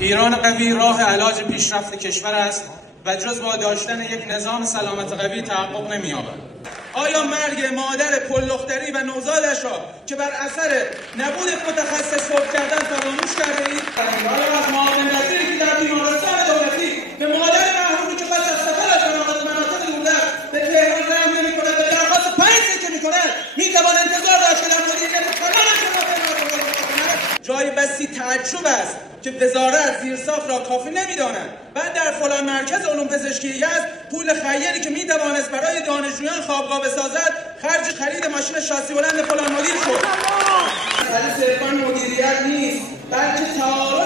ایران قوی راه علاج پیشرفت کشور است و جز با داشتن یک نظام سلامت قوی تحقق نمی‌یابد. آیا مرگ مادر پل‌لختری و نوزادش را که بر اثر نبود متخصص فوت کردن فراموش کرده اید؟ آیا از معاون وزیری که در بیمارستان دولتی به مادر محرومی که پس از سفر از مناطق دوردست به تهران رحم نمی‌کند و درخواست 5 سکه می‌کند می‌توان انتظار داشت که در مدیریت کلان جای بسی تعجب است که وزارت زیرساخت را کافی نمی‌داند. بعد در فلان مرکز علوم پزشکی یزد پول خیری که می‌توانست برای دانشجویان خوابگاه بسازد خرج خرید ماشین شاسی بلند فلان مدیر شد. مسئله صرفاً مدیریت نیست بلکه تعارض